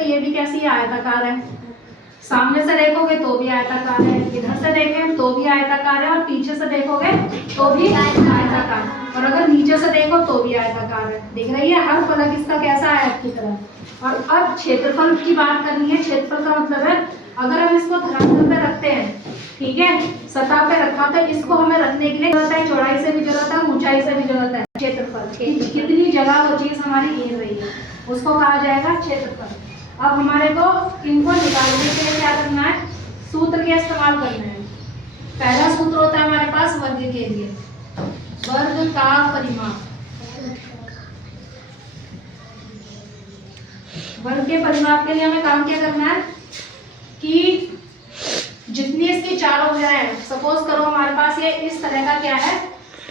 तो ये भी कैसी आयताकार है, सामने से देखोगे तो भी आयताकार है, इधर से देखें तो भी आयताकार है, और पीछे से देखोगे तो भी आयताकार, और अगर नीचे से देखो तो भी आयताकार है। दिख रही है हर फलक इसका कैसा है आयत की तरह। और अब क्षेत्रफल की बात करनी है। क्षेत्रफल का मतलब है अगर हम इसको धरातल पे रखते हैं, ठीक है, सतह पे रखा, तो इसको हमें रखने के लिए जरूरत है चौड़ाई से भी जरूरत है, ऊंचाई से भी जरूरत है। क्षेत्रफल कितनी जगह वो चीज हमारी घेर रही है उसको कहा जाएगा क्षेत्रफल। अब हमारे को इनको निकालने के लिए क्या करना है, सूत्र का इस्तेमाल करना है। पहला सूत्र होता है हमारे पास वर्ग के लिए, वर्ग का परिमाप। वर्ग के परिमाप के लिए हमें काम क्या करना है कि जितनी इसकी चारों भुजाएं हैं, सपोज करो हमारे पास ये इस तरह का क्या है,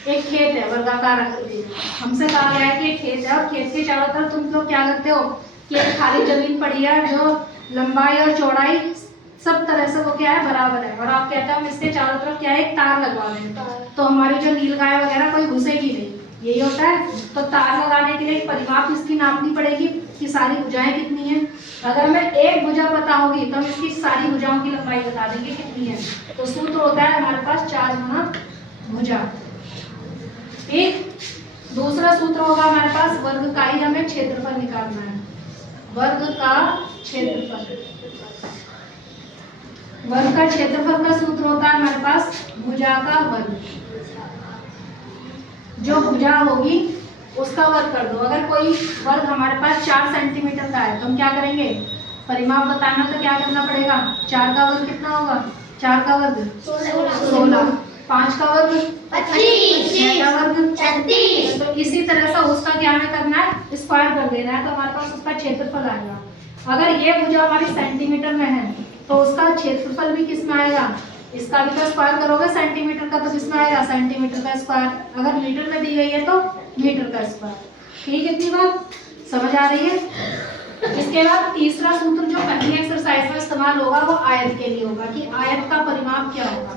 एक खेत है वर्गाकार आकृति। हमसे कहा गया है कि एक खेत है और खेत के चारों तरफ तुम लोग क्या करते हो कि एक खाली जमीन पड़ी है जो लंबाई और चौड़ाई सब तरह से वो क्या है बराबर है, और आप कहते हो हम इसके चारों तरफ क्या है एक तार लगवा दें तो हमारी जो नीलगाय वगैरह कोई घुसेगी नहीं, यही होता है। तो तार लगाने के लिए एक परिमाप इसकी नापनी पड़ेगी कि सारी भुजाएं कितनी हैं। अगर हमें एक भुजा पता होगी तो हम इसकी सारी भुजाओं की लंबाई बता देंगे कितनी है। तो सूत्र होता है हमारे पास 4 गुना भुजा। ठीक, दूसरा सूत्र होगा हमारे पास वर्ग का ही हमें क्षेत्रफल निकालना है, वर्ग का क्षेत्रफल। वर्ग का क्षेत्रफल का सूत्र होता है हमारे पास भुजा का वर्ग। जो भुजा होगी उसका वर्ग कर दो। अगर कोई वर्ग हमारे पास 4 सेंटीमीटर का है तो हम क्या करेंगे, परिमाप बताना तो क्या करना पड़ेगा, 4 का वर्ग कितना होगा, 4 का वर्ग 16, 5 का वर्ग 25, 6 का वर्ग 36। तो इसी तरह से उसका क्या हमें करना है, स्क्वायर कर देना है, तो हमारे पास उसका क्षेत्रफल आएगा। अगर ये भुजा हमारी सेंटीमीटर में है तो उसका क्षेत्रफल भी किस में आएगा, इसका भी तो स्क्वायर करोगे सेंटीमीटर का तो किस में आएगा, सेंटीमीटर का स्क्वायर। अगर मीटर में दी गई है तो मीटर का स्क्वायर। ठीक है, इतनी बात समझ आ रही है। इसके बाद तीसरा सूत्र जो पहली एक्सरसाइज में इस्तेमाल होगा वो आयत के लिए होगा कि आयत का परिमाप क्या होगा,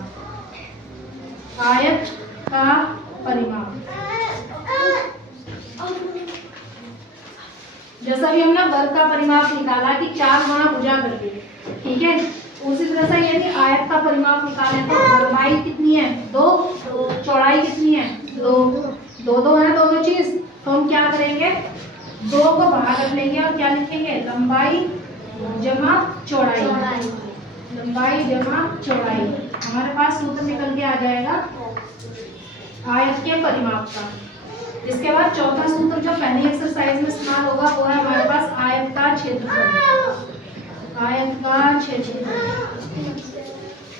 आयत का परिमाप। जैसा भी हमने वर्ग का परिमाप निकाला कि 4 गुना भुजा करके, ठीक है, उसी तरह से यदि आयत का परिमाप निकालें तो लंबाई कितनी है 2, चौड़ाई कितनी है 2, 2 है दोनों चीज। तो हम क्या करेंगे, 2 को बाहर रख लेंगे और क्या लिखेंगे, लंबाई जमा चौड़ाई, लंबाई जमा चौड़ाई। हमारे पास सूत्र निकल के आ जाएगा आयत के परिमाप का। इसके बाद चौथा सूत्र जो पहली एक्सरसाइज में इस्तेमाल होगा वो है हमारे पास आयत का क्षेत्रफल, आयत का क्षेत्रफल।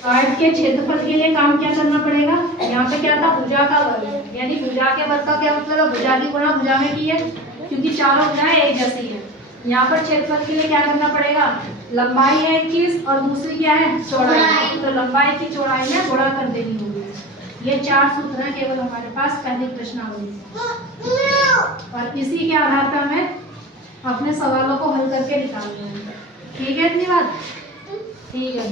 आयत के क्षेत्रफल के लिए काम क्या करना पड़ेगा, यहाँ पे क्या था भुजा का वर्ग, यानी भुजा के वर्ग का क्या मतलब है, भुजा की गुणा भुजा में की है, क्योंकि चारों भुजाएं एक जैसी है। यहाँ पर क्षेत्रफल के लिए क्या करना पड़ेगा, लंबाई है एक चीज और दूसरी क्या है चौड़ाई, तो लंबाई की चौड़ाई में गुणा कर देनी होगी। ये 4 सूत्र हैं केवल हमारे पास पहली प्रश्नावली में, और इसी के आधार पर हमें अपने सवालों को हल करके निकालना है। ठीक है, इतनी बात ठीक है।